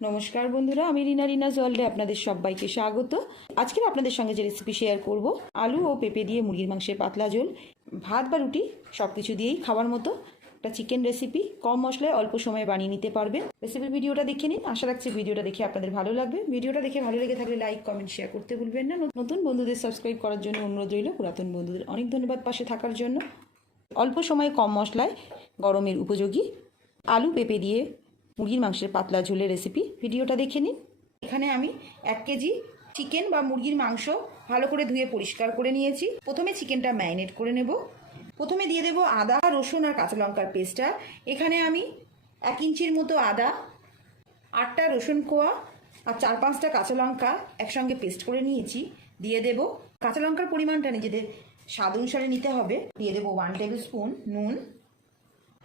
নমস্কার বন্ধুরা, আমি রিনা জলডে আপনাদের সবাইকে স্বাগত। আজকে আপনাদের সঙ্গে যে রেসিপি শেয়ার করব, আলু ও পেঁপে দিয়ে মুরগির মাংসের পাতলা ঝোল, ভাত বা রুটি সব কিছু দিয়েই খাওয়ার মতো একটা চিকেন রেসিপি। কম মশলায় অল্প সময়ে বানিয়ে নিতে পারবেন। রেসিপির ভিডিওটা দেখে নিন। আশা রাখছি ভিডিওটা দেখে আপনাদের ভালো লাগবে। ভিডিওটা দেখে ভালো লেগে থাকলে লাইক, কমেন্ট, শেয়ার করতে ভুলবেন না। নতুন বন্ধুদের সাবস্ক্রাইব করার জন্য অনুরোধ রইল। পুরাতন বন্ধুদের অনেক ধন্যবাদ পাশে থাকার জন্য। অল্প সময়ে কম মশলায় গরমের উপযোগী আলু পেঁপে দিয়ে মুরগির মাংসের পাতলা ঝোলের রেসিপি, ভিডিওটা দেখে নিন। এখানে আমি 1 কেজি চিকেন বা মুরগির মাংস ভালো করে ধুয়ে পরিষ্কার করে নিয়েছি। প্রথমে চিকেনটা ম্যারিনেট করে নেব। প্রথমে দিয়ে দেব আদা, রসুন আর কাঁচা লঙ্কার পেস্টটা। এখানে আমি 1 ইঞ্চির মতো আদা, 8টা রসুন কোয়া আর 4-5টা কাঁচা লঙ্কা একসঙ্গে পেস্ট করে নিয়েছি। দিয়ে দেব কাঁচা লঙ্কার পরিমাণটা নিজেদের স্বাদ অনুসারে নিতে হবে। দিয়ে দেব 1 টেবিল স্পুন নুন,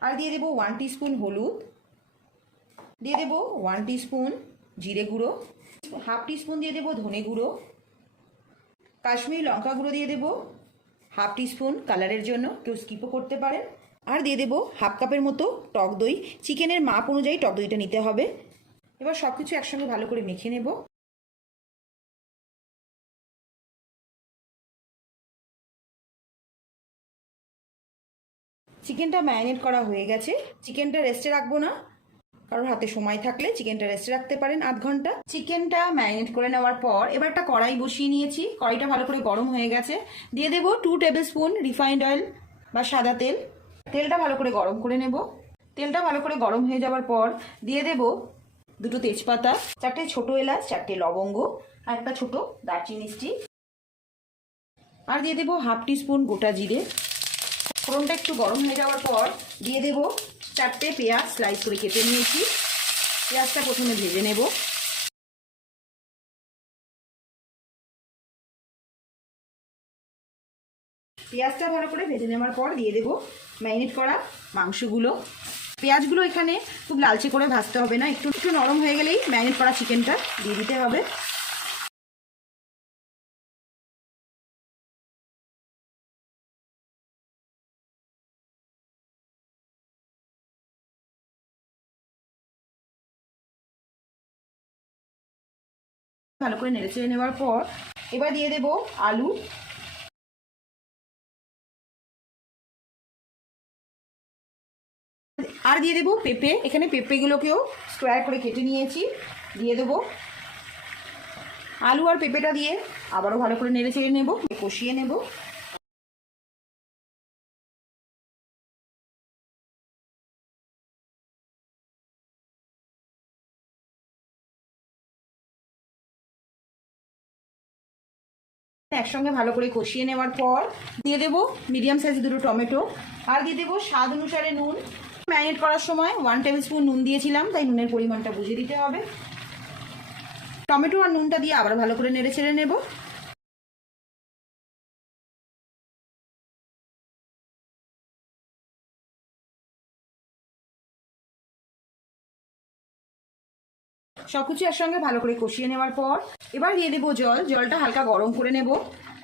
আর দিয়ে দেব 1 টিস্পুন হলুদ, দিয়ে দেব 1 টিস্পুন জিরে গুঁড়ো, 1/2 টিস্পুন দিয়ে দেব ধনে গুঁড়ো, কাশ্মীরি লঙ্কা গুঁড়ো দিয়ে দেব 1/2 টিস্পুন কালারের জন্য, কেউ স্কিপও করতে পারেন। আর দিয়ে দেব 1/2 কাপের মতো টক দই। চিকেনের মাপ অনুযায়ী টক দইটা নিতে হবে। এবার সব কিছু একসঙ্গে ভালো করে মেখে নেব। চিকেনটা ম্যারিনেট করা হয়ে গেছে। চিকেনটা রেস্টে রাখবো না, কারোর হাতে সময় থাকলে চিকেনটা রেস্টে রাখতে পারেন আধ ঘন্টা। চিকেনটা ম্যারিনেট করে নেওয়ার পর এবার একটা কড়াই বসিয়ে নিয়েছি। কড়াইটা ভালো করে গরম হয়ে গেছে। দিয়ে দেব 2 টেবিল স্পুন রিফাইন্ড অয়েল বা সাদা তেল। তেলটা ভালো করে গরম করে নেব। তেলটা ভালো করে গরম হয়ে যাওয়ার পর দিয়ে দেব 2টো তেজপাতা, 4টে ছোট এলাচ, 4টে লবঙ্গ আর একটা ছোট দারচিনি স্টিক। আর দিয়ে দেব 1/2 টিস্পুন গোটা জিরে। ফোড়নটা একটু গরম হয়ে যাওয়ার পর দিয়ে দেব 4টে পেঁয়াজ স্লাইস করে কেটে নিয়েছি। পেঁয়াজটা প্রথমে ভেজে নেব। পেঁয়াজটা ভালো করে ভেজে নেওয়ার পর দিয়ে দেব ম্যারিনেট করা মাংসগুলো। পেঁয়াজগুলো এখানে খুব লালচে করে ভাজতে হবে না, একটু একটু নরম হয়ে গেলেই ম্যারিনেট করা চিকেনটা দিয়ে দিতে হবে। ভালো করে নেড়ে চেড়ে নেওয়ার পর এবার দিয়ে দেব আলু, আর দিয়ে দেব পেঁপে। এখানে পেঁপেগুলোকেও স্কোয়ার করে কেটে নিয়েছি, দিয়ে দেব। আলু আর পেঁপেটা দিয়ে আবারও ভালো করে নেড়ে চেড়ে নেব, কষিয়ে নেব। একসঙ্গে ভালো করে কষিয়ে নেওয়ার পর দিয়ে দেব মিডিয়াম সাইজ 2টো টমেটো, আর দিয়ে দেব স্বাদ অনুসারে নুন। ম্যারিনেট করার সময় 1 টেবিল স্পুন নুন দিয়েছিলাম, তাই নুনের পরিমাণটা বুঝে দিতে হবে। টমেটো আর নুনটা দিয়ে আবার ভালো করে নেড়ে ছেড়ে নেব। সবকিছু একসঙ্গে ভালো করে কষিয়ে নেওয়ার পর এবার দিয়ে দেবো জল। জলটা হালকা গরম করে নেব।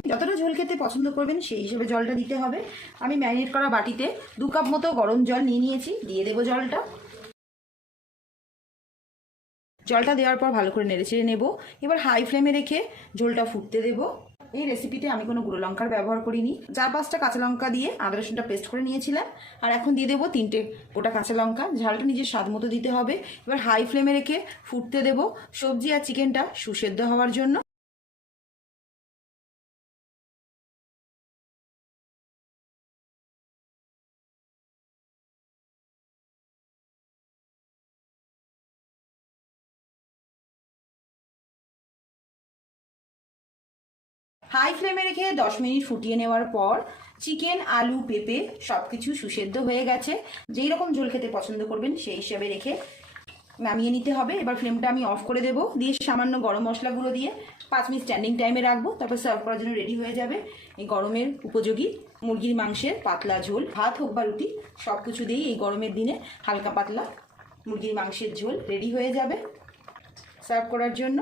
যতটা ঝোল খেতে পছন্দ করবেন সেই হিসেবে জলটা দিতে হবে। আমি ম্যারিনেট করা বাটিতে 2 কাপ মতো গরম জল নিয়ে নিয়েছি, দিয়ে দেবো জলটা। জলটা দেওয়ার পর ভালো করে নেড়ে চেড়ে নেব। এবার হাই ফ্লেমে রেখে ঝোলটা ফুটতে দেব। এই রেসিপিতে আমি কোনো গুঁড়ো লঙ্কার ব্যবহার করিনি। 4-5টা কাঁচা লঙ্কা দিয়ে আদা রসুনটা পেস্ট করে নিয়েছিলাম। আর এখন দিয়ে দেবো 3টে গোটা কাঁচা লঙ্কা। ঝালটা নিজের স্বাদ মতো দিতে হবে। এবার হাই ফ্লেমে রেখে ফুটতে দেব সবজি আর চিকেনটা সুসেদ্ধ হওয়ার জন্য। হাই ফ্লেমে রেখে 10 মিনিট ফুটিয়ে নেওয়ার পর চিকেন, আলু, পেঁপে সব কিছু সুসেদ্ধ হয়ে গেছে। যেই রকম ঝোল খেতে পছন্দ করবেন সেই হিসাবে রেখে নামিয়ে নিতে হবে। এবার ফ্লেমটা আমি অফ করে দেবো। দিয়ে সামান্য গরম মশলা গুঁড়ো দিয়ে 5 মিনিট স্ট্যান্ডিং টাইমে রাখবো। তারপর সার্ভ করার জন্য রেডি হয়ে যাবে এই গরমের উপযোগী মুরগির মাংসের পাতলা ঝোল। ভাত হোক বা রুটি সব কিছু দিয়েই এই গরমের দিনে হালকা পাতলা মুরগির মাংসের ঝোল রেডি হয়ে যাবে সার্ভ করার জন্য।